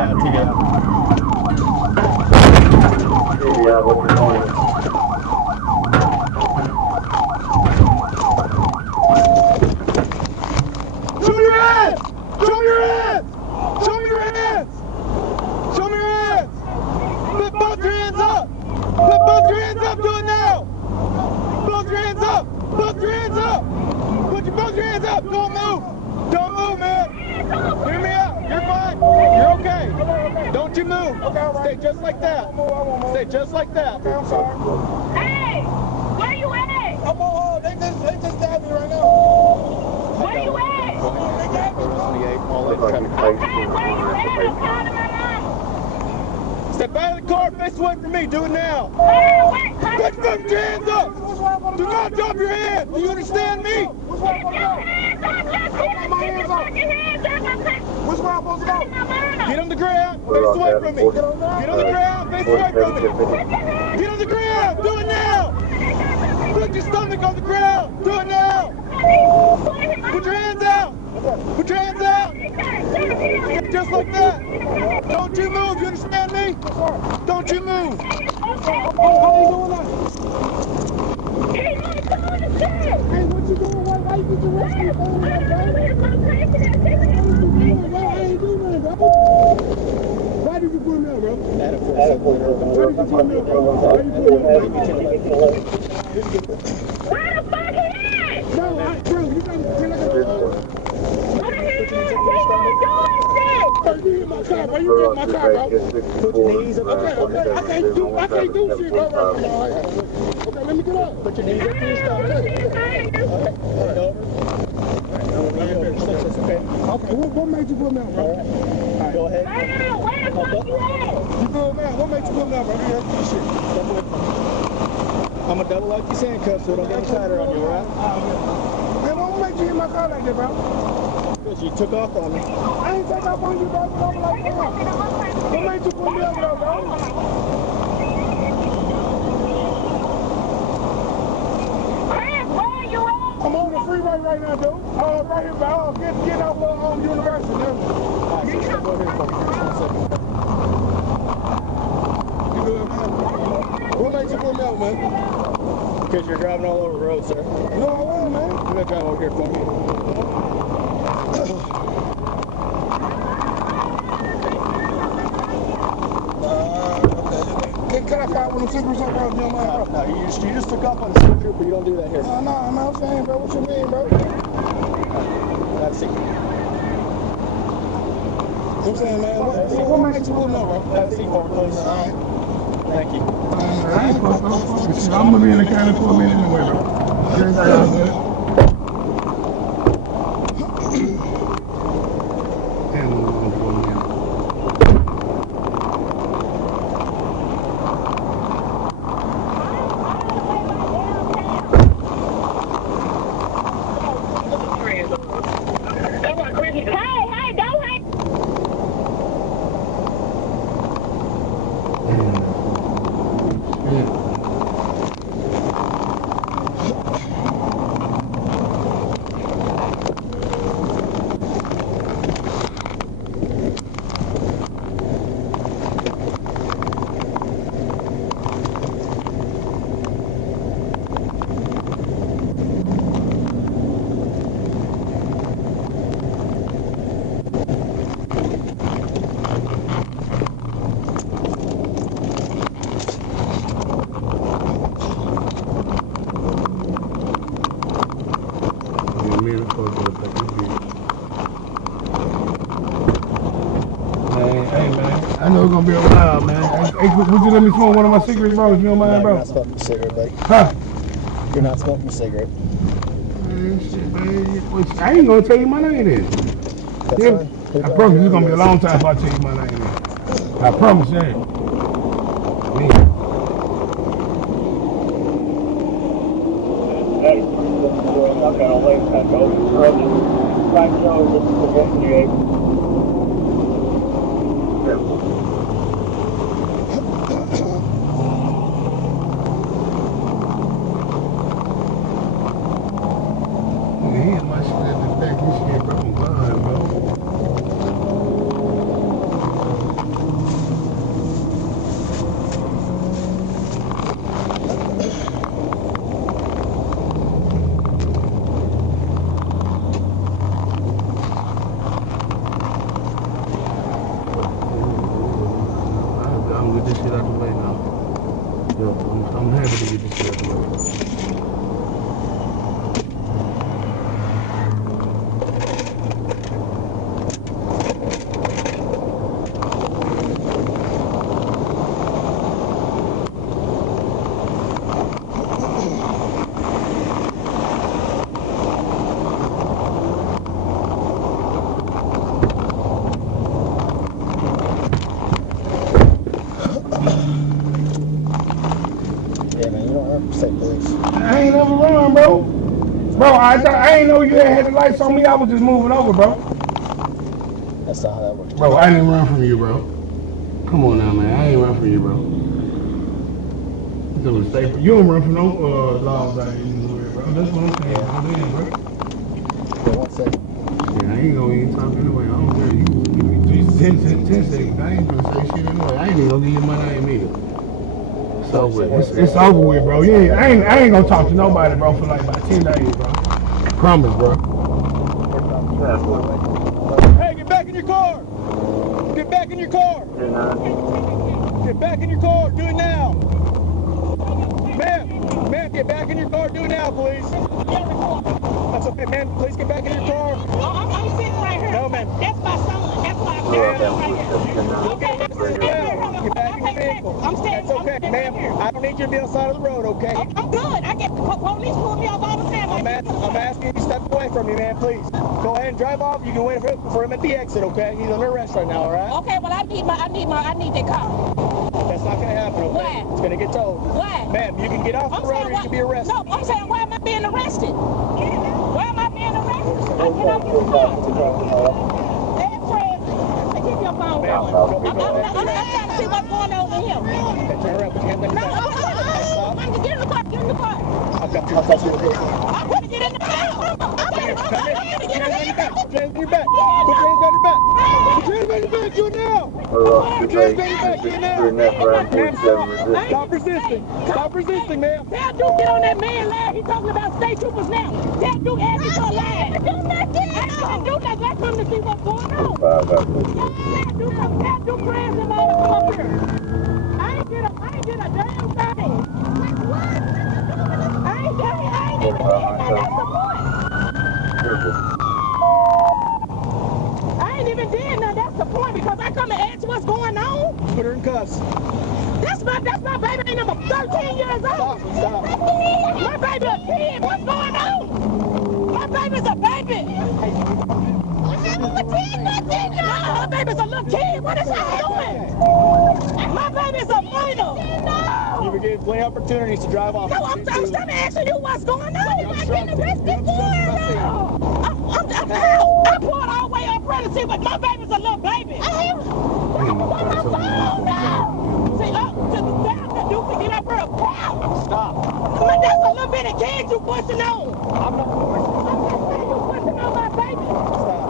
out, TV out. TV out, what you're doing. Show me your hands! Show me your hands! Show me your hands! Show me your hands! Put both your hands up! Put both your hands up! Do it now! Both your hands up! Both your hands up! Put both your hands up! Don't move! Don't move, man! Hear me out! You're fine! You're okay! Don't you move! Stay just like that! Stay just like that! Okay, I'm sorry. Hey! Where you at? I'm on they just stabbed me right now. Where you at? They got me. Okay, where you at? I'm calling my mom. Step out of the car, face away from me. Do it now. Put both your hands up. Do not drop your hands. Do you understand me? Which way I'm supposed to go? Which way I'm supposed to go? Get on the ground, face away from me. Get on the ground, face away from me. Get on the ground. Do it now. Put your stomach on the ground. Do it now. Put your hands out. Put your hands out. Just like that. Don't you move. You understand me? Don't you move. How you doing now? Hey, what you doing? Why you get your rescue phone like that? I ain't doing nothing, bro. Why did you put him out, bro? Why did you put him out, bro? Why you put him out? Where the fuck he at? No, bro, you gotta feel like a... What are you doing? He ain't doing shit. Bro, you in my car, bro. You in my car, bro. Put your knees up. Okay. I can't do shit, bro. Okay, let me get up. Put your knees up to your stomach. Okay, what made you put him out, bro? Alright, go ahead. Where the fuck you at? You put him out. What made you put him out, bro? You have to do shit. I'm gonna double lock these handcuffs so it don't get any tighter on you, alright? Man, what made you hit my car like that, bro? Because you took off on me. I ain't take off on you, bro, but I'm like, come on. What made you put me over there, bro? Chris, where you at? I'm on the freeway right now, dude. Right here, bro. Get out on University. Alright, so just go here for me. Just 1 second. You good, man? What made you put me out, man? Because you're driving all over the road, sir. No, I wasn't, man. You're gonna drive over here for me. Can I fight with them secret something, bro? No, you just took off on the street, but you don't do that here. No, I'm saying, bro. What you mean, bro? That's it. I'm saying, man, what makes you put me out, bro? That's it for close. Thank you. I'm gonna be in the county for a minute anyway, bro. Hey, don't hang. I know it's gonna be a while, man. Hey, would you let me smoke one of my cigarettes, bro, if you don't mind, bro? You're not smoking a cigarette, buddy. Huh? You're not smoking a cigarette. Man, shit, man. I ain't gonna tell you my name then. Yeah, I promise it's gonna be a long time before I tell you my name then. I promise you that. Yeah. Hey, okay, I'll let that go. Right, so this is the 58. Yeah, my shit in the back, this shit, bro, I'm blind, bro. gonna get this shit out the way now. Yo, I'm happy to get this shit out the way. I ain't never run, bro. Bro, I ain't know you had the lights on me. I was just moving over, bro. That's not how that works. Bro, I didn't run from you, bro. Come on now, man. I ain't run from you, bro. You don't run from no laws out here, bro. That's what I'm saying. I'm in, bro. Yeah, 1 second. Yeah, I ain't gonna even talk anyway. I don't care. You give me 10 seconds. I ain't gonna say shit anyway. I ain't even gonna give you money. I ain't either. It's over with. It's over with, bro. I ain't gonna talk to nobody, bro, for like about 10 days, bro. Promise, bro. Hey, get back in your car! Get back in your car! Get back in your car! Do it now! Ma'am, get back in your car! Do it now, please! That's okay, ma'am. Please get back in your car. I'm sitting right here. No, ma'am. That's my son. That's why I'm sitting right here. Okay, I'm sitting right here. Get back in your vehicle. I'm staying. That's okay, ma'am. I don't need you to be on the side of the road, okay? I'm good. I get police pull me off all the time. I'm asking you to step away from me, man, please. Go ahead and drive off. You can wait for him at the exit, okay? He's under arrest right now, all right? Okay, well I need that car. That's not gonna happen, okay? Why? It's gonna get towed. Why? Ma'am, you can get off the road or you can be arrested. No, I'm saying why am I being arrested? Why am I being arrested? I cannot get a car. Hey, Fred, keep your phone going. I'm trying to see what's going on with him. Okay, turn around. Put your hands on your back. Get in the car. Get in the car. I've got you. I'm going to get in the car. I'm going to get in the car. Put your hands on your back. Put your hands on your back. Put your hands on your back. Put your hands on your back. Do it now. Put your hands on your back. Do it now. Ma'am, stop resisting. Stop resisting, ma'am. That dude get on that man line. He's talking about state troopers now. That dude asked me for a line. I ain't gonna do that. Let him to see what's going on. That dude crazy him all up here. I ain't get a damn thing. I ain't even did that. That's the point. I ain't even did nothing. That's the point because I come and ask what's going on. Put her in cuffs. That's my baby. Ain't number 13 years old. Stop. My baby a kid. What's going on? My baby's a baby. My baby's a little kid. What is he doing? My baby's a minor. You were given plenty of opportunities to drive off. No, I'm trying to ask you what's going on. I'm not getting arrested for it. I pulled all the way up ready to see, but my baby's a little baby. See, that dude can get up here and pow. Stop. But that's a little bit of kid you pushing on. I'm not going. You pushing on my baby. Stop.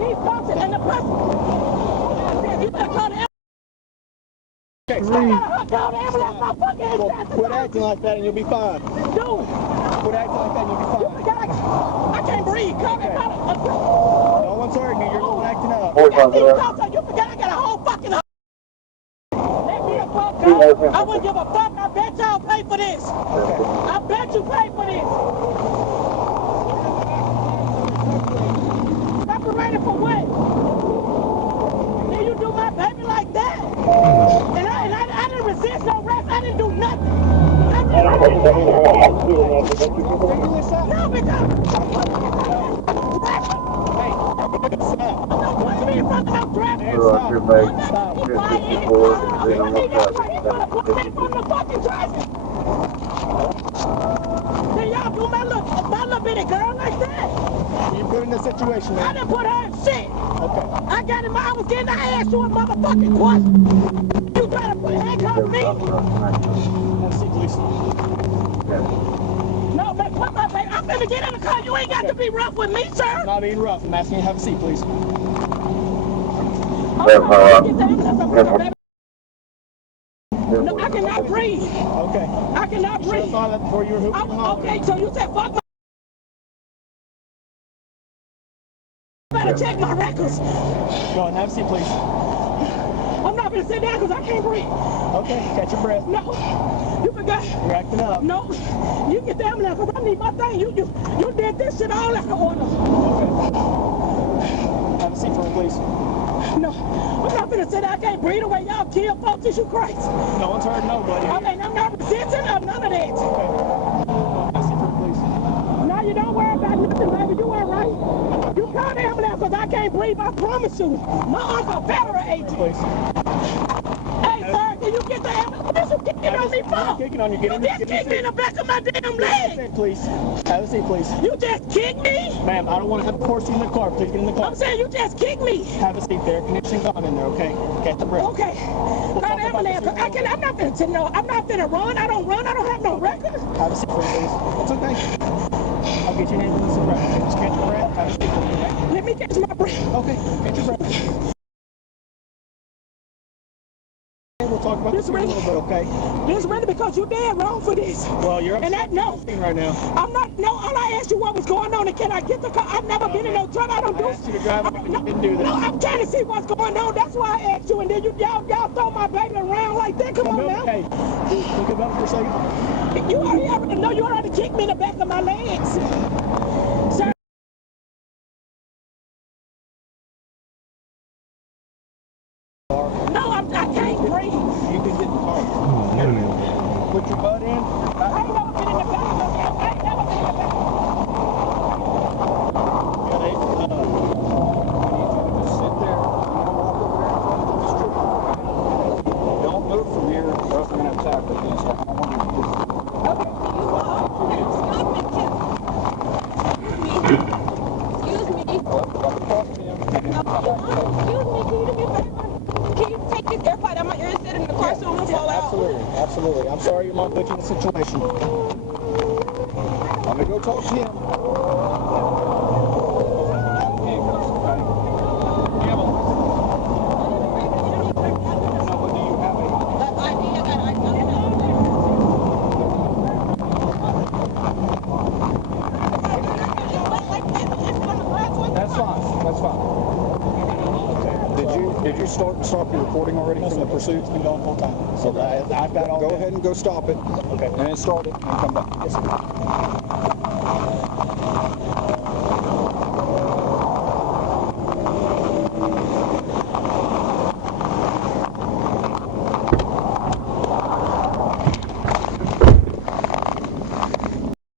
He's pushing and the person. You better call the ambulance. Okay, Call the ambulance. My fucking well, quit acting like that and you'll be fine. Dude. Quit acting like that and you'll be fine. I can't breathe. Call it. No one's hurting you. You're the one acting up. You forgot I got a whole fucking let me a fuck go. I wouldn't give a fuck. I bet y'all pay for this. I bet you pay for this. Separated for what? Then you do my baby like that? And I didn't resist no rest. I didn't do nothing. No, because y'all do my little bitty girl like that. You put in the situation, man. I didn't put her in shit. Okay. I got him. I was getting. I asked you a motherfucking question. You better put handcuff me. Let's see, please. No, man, put my baby. I'm finna get in the car. You ain't got to be rough with me, sir. I'm not being rough. I'm asking you to have a seat, please. No, I cannot breathe. Okay. I cannot You should have breathe. thought of that before you were hooping and hollering. Okay, so you said fuck my. Better check my records. Go on, have a seat, please. I'm not gonna sit down because I can't breathe. Okay, catch your breath. No, you forgot. You're acting up. No, you get the ambulance because I need my thing. You did this shit all out of order. Okay. Have a seat for me, please. No, I'm not gonna sit down. I can't breathe the way y'all kill folks. Jesus Christ. No one's hurt nobody. Okay, and I'm not resisting of none of that. Okay. Have a seat for me, please. No, you don't worry about nothing, baby. You all right. You call the ambulance because I can't breathe. I promise you. My uncle, federal agent. Please. Hey, sir, can you get the ambulance? What is you kicking on me for? I'm kicking on you. Get in You the just kicked me in the back of my damn leg. Please. Have a seat, please. You just kicked me? Ma'am, I don't want to have to force you in the car. Please get in the car. I'm saying you just kicked me. Have a seat there. Conditioning's on in there, okay? Catch your breath. Okay. Call the ambulance. I'm not finna sit no. I'm not finna run. I don't run. I don't have no record. Have a seat, please. It's okay. I'll get your ambulance and breath. Okay, just catch your breath. Have a seat, okay? Let me catch my breath. Okay, catch your breath. We'll talk about this in a little bit, okay? This is really because you dead wrong for this. Well, you're and that no. right now. I'm not. No. All I asked you what was going on and can I get the car? I've never been in no trouble. I don't do. I asked you to drive. You didn't do that. No, I'm trying to see what's going on. That's why I asked you. And then y'all throw my baby around like that. Come on now. Hey, look about for a second. You already kicked me in the back of my legs. Sir. No, I can't breathe. You can get in the car. Put your butt in. I ain't never been in the back. I ain't never been in the back. Just sit there. Walk over there in front of the street. Don't move from here, or else we're going to have to tackle you. So I don't want you to do this. Absolutely. I'm sorry your mom put you in a situation. I'm going to go talk to him. That's fine. Did you stop your recording already from the pursuit? It's been going the whole time. So I've got all. Go ahead and go stop it. Okay. And then start it and come back. Yes, sir.